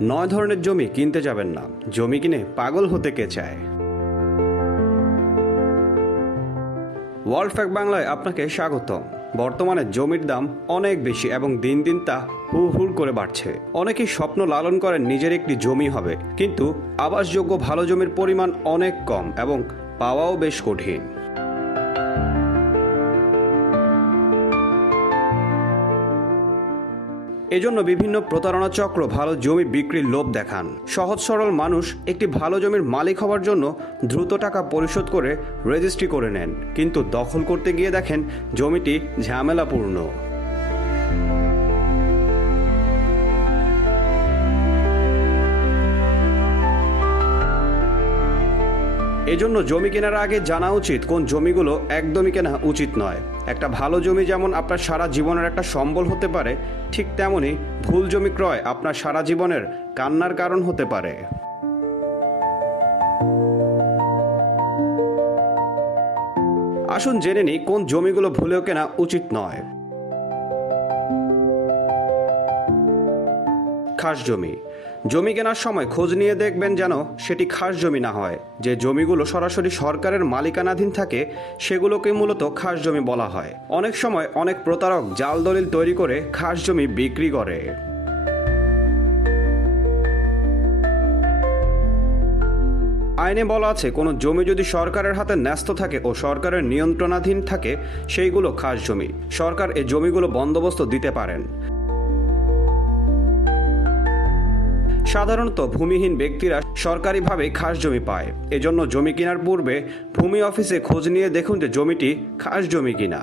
নয় ধরনের জমি কিনতে যাবেন না। জমি কিনে পাগল হতে কে চায়? ওয়ার্ল্ড ফ্যাক বাংলায় আপনাকে স্বাগতম। বর্তমানে জমির দাম অনেক বেশি এবং দিন দিন তা হু হুড় করে বাড়ছে। অনেকেই স্বপ্ন লালন করেন নিজের একটি জমি হবে, কিন্তু আবাসযোগ্য ভালো জমির পরিমাণ অনেক কম এবং পাওয়াও বেশ কঠিন। এজন্য বিভিন্ন প্রতারণা চক্র ভালো জমি বিক্রির লোভ দেখান। সহজ সরল মানুষ একটি ভালো জমির মালিক হওয়ার জন্য দ্রুত টাকা পরিশোধ করে রেজিস্ট্রি করে নেন। কিন্তু দখল করতে গিয়ে দেখেন জমিটি ঝামেলাপূর্ণ। এজন্য জমি কেনার আগে জানা উচিত কোন জমিগুলো একদমই কেনা উচিত নয়। একটা ভালো জমি যেমন আপনার সারা জীবনের একটা সম্বল হতে পারে, ঠিক তেমনই ভুল জমি ক্রয় আপনার সারা জীবনের কান্নার কারণ হতে পারে। আসুন জেনে নিই কোন জমিগুলো ভুলেও কেনা উচিত নয়। খাস জমি। জমি কেনার সময় খোঁজ নিয়ে দেখবেন যেন সেটি খাস জমি না হয়। যে জমিগুলো সরাসরি সরকারের মালিকানাধীন থাকে, সেগুলোকে মূলত খাস জমি বলা হয়। অনেক সময় অনেক প্রতারক জাল দলিল তৈরি করে খাস জমি বিক্রি করে। আইনে বলা আছে, কোনো জমি যদি সরকারের হাতে ন্যস্ত থাকে ও সরকারের নিয়ন্ত্রণাধীন থাকে, সেইগুলো খাস জমি। সরকার এই জমিগুলো বন্দোবস্ত দিতে পারেন। সাধারণত ভূমিহীন ব্যক্তিরা সরকারিভাবে খাস জমি পায়। এজন্য জমি কেনার পূর্বে ভূমি অফিসে খোঁজ নিয়ে দেখুন যে জমিটি খাস জমি কিনা।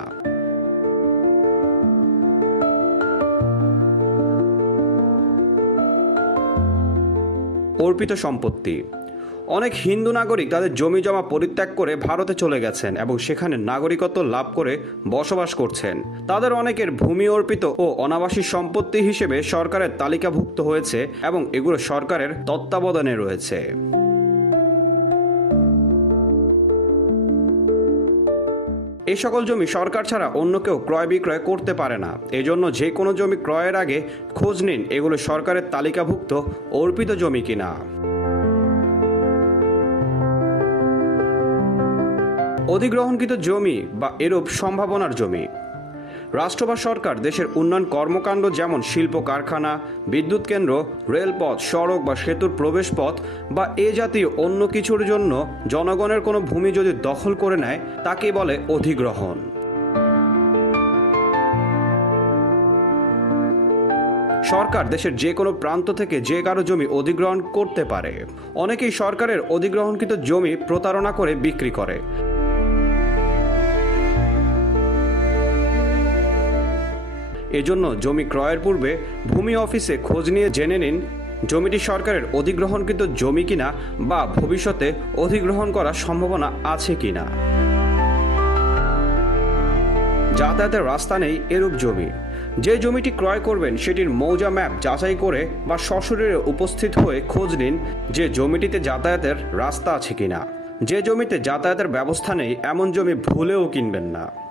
অর্পিত সম্পত্তি। অনেক হিন্দু নাগরিক তাদের জমি জমা পরিত্যাগ করে ভারতে চলে গেছেন এবং সেখানে নাগরিকত্ব লাভ করে বসবাস করছেন। তাদের অনেকের ভূমি অর্পিত ও অনাবাসী সম্পত্তি হিসেবে সরকারের তালিকাভুক্ত হয়েছে এবং এগুলো সরকারের তত্ত্বাবধানে রয়েছে। এই সকল জমি সরকার ছাড়া অন্য কেউ ক্রয় বিক্রয় করতে পারে না। এজন্য যে কোনো জমি ক্রয়ের আগে খোঁজ নিন এগুলো সরকারের তালিকাভুক্ত অর্পিত জমি কিনা। অধিগ্রহণকৃত জমি বা এরূপ সম্ভাবনার জমি। রাষ্ট্র বা সরকার দেশের উন্নয়ন কর্মকাণ্ড যেমন শিল্প কারখানা, বিদ্যুৎ কেন্দ্র, রেলপথ, সড়ক বা সেতুর প্রবেশপথ বা এ জাতীয় অন্য কিছুর জন্য জনগণের কোনো ভূমি যদি দখল করে নেয় তাকে বলে অধিগ্রহণ। সরকার দেশের যে কোনো প্রান্ত থেকে যে কারও জমি অধিগ্রহণ করতে পারে। অনেকেই সরকারের অধিগ্রহণকৃত জমি প্রতারণা করে বিক্রি করে। এজন্য জমি ক্রয়ের পূর্বে ভূমি অফিসে খোঁজ নিয়ে জেনে নিন জমিটি সরকারের অধিগ্রহণকৃত জমি কিনা বা ভবিষ্যতে অধিগ্রহণ করার সম্ভাবনা আছে কিনা। যাতায়াতের রাস্তা নেই এরূপ জমি। যে জমিটি ক্রয় করবেন সেটির মৌজা ম্যাপ যাচাই করে বা সশরীরে উপস্থিত হয়ে খোঁজ নিন যে জমিটিতে যাতায়াতের রাস্তা আছে কিনা। যে জমিতে যাতায়াতের ব্যবস্থা নেই, এমন জমি ভুলেও কিনবেন না।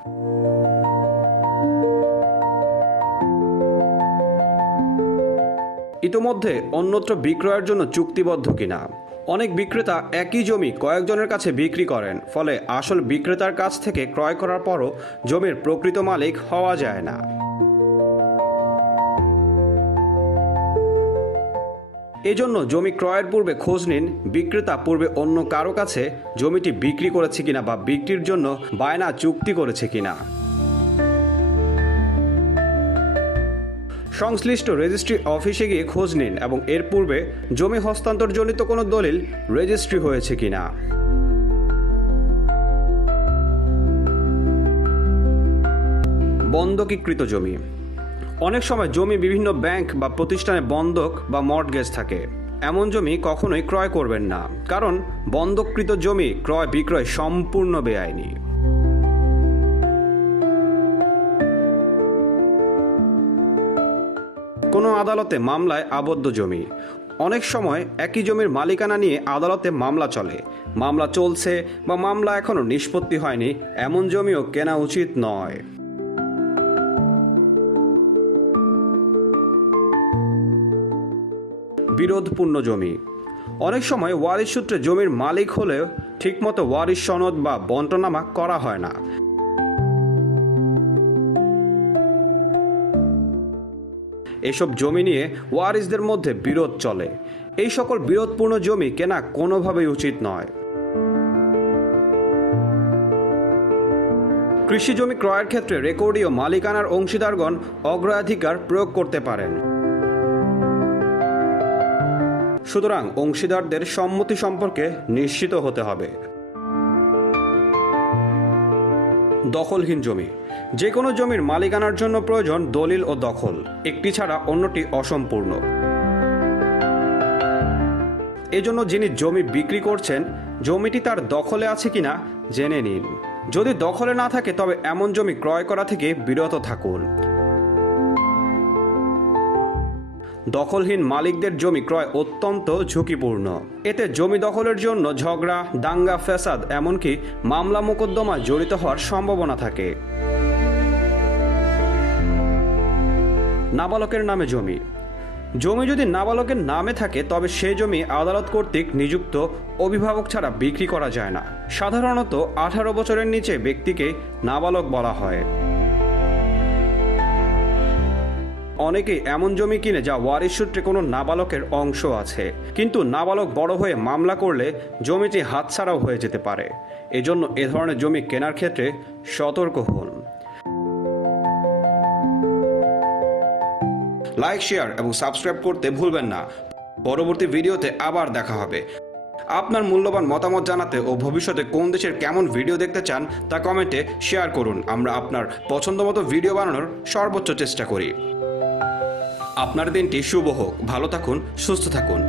ইতোমধ্যে অন্যত্র বিক্রয়ের জন্য চুক্তিবদ্ধ কিনা? অনেক বিক্রেতা একই জমি কয়েকজনের কাছে বিক্রি করেন, ফলে আসল বিক্রেতার কাছ থেকে ক্রয় করার পরও জমির প্রকৃত মালিক হওয়া যায় না। এজন্য জমি ক্রয়ের পূর্বে খোঁজ নিন, বিক্রেতা পূর্বে অন্য কারও কাছে জমিটি বিক্রি করেছে কিনা বা বিক্রির জন্য বায়না চুক্তি করেছে কিনা। সংশ্লিষ্ট রেজিস্ট্রি অফিসে গিয়ে খোঁজ নিন এবং এর পূর্বে জমি হস্তান্তরজনিত কোনো দলিল রেজিস্ট্রি হয়েছে কিনা। বন্ধকীকৃত জমি। অনেক সময় জমি বিভিন্ন ব্যাংক বা প্রতিষ্ঠানে বন্ধক বা মর্টগেজ থাকে। এমন জমি কখনোই ক্রয় করবেন না, কারণ বন্ধককৃত জমি ক্রয় বিক্রয় সম্পূর্ণ বেআইনি। কোনো আদালতে মামলায় আবদ্ধ জমি। অনেক সময় একই জমির মালিকানা নিয়ে আদালতে মামলা চলে। মামলা চলছে বা মামলা এখনও নিষ্পত্তি হয়নি, এমন জমিও কেনা উচিত নয়। বিরোধপূর্ণ জমি। অনেক সময় ওয়ারিশ সূত্রে জমির মালিক হলেও ঠিকমতো ওয়ারিশ সনদ বা বন্টনামা করা হয় না। এসব জমি নিয়ে ওয়ারিসদের মধ্যে বিরোধ চলে। এই সকল বিরোধপূর্ণ জমি কেনা কোনোভাবেই উচিত নয়। কৃষি জমি ক্রয়ের ক্ষেত্রে রেকর্ডীয় মালিকানার অংশীদারগণ অগ্রাধিকার প্রয়োগ করতে পারেন। সুতরাং অংশীদারদের সম্মতি সম্পর্কে নিশ্চিত হতে হবে। দখলহীন জমি। যে কোনো জমির মালিকানার জন্য প্রয়োজন দলিল ও দখল। একটি ছাড়া অন্যটি অসম্পূর্ণ। এজন্য যিনি জমি বিক্রি করছেন, জমিটি তার দখলে আছে কিনা জেনে নিন। যদি দখলে না থাকে, তবে এমন জমি ক্রয় করা থেকে বিরত থাকুন। দখলহীন মালিকদের জমি ক্রয় অত্যন্ত ঝুঁকিপূর্ণ। এতে জমি দখলের জন্য ঝগড়া, দাঙ্গা, ফ্যাসাদ, এমনকি মামলা মোকদ্দমা জড়িত হওয়ার সম্ভাবনা থাকে। নাবালকের নামে জমি। জমি যদি নাবালকের নামে থাকে, তবে সে জমি আদালত কর্তৃক নিযুক্ত অভিভাবক ছাড়া বিক্রি করা যায় না। সাধারণত আঠারো বছরের নিচে ব্যক্তিকে নাবালক বলা হয়। অনেকেই এমন জমি কিনে যা ওয়ারিশ সূত্রে কোনো নাবালকের অংশ আছে। কিন্তু নাবালক বড় হয়ে মামলা করলে জমিটি হাতছাড়াও হয়ে যেতে পারে। এজন্য এ ধরনের জমি কেনার ক্ষেত্রে সতর্ক হন। লাইক শেয়ার এবং সাবস্ক্রাইব করতে ভুলবেন না। পরবর্তী ভিডিওতে আবার দেখা হবে। আপনার মূল্যবান মতামত জানাতে ও ভবিষ্যতে কোন দেশের কেমন ভিডিও দেখতে চান, তা কমেন্টে শেয়ার করুন। আমরা আপনার পছন্দমতো ভিডিও বানানোর সর্বোচ্চ চেষ্টা করি। আপনার দিনটি শুভ হোক। ভালো থাকুন সুস্থ থাকুন।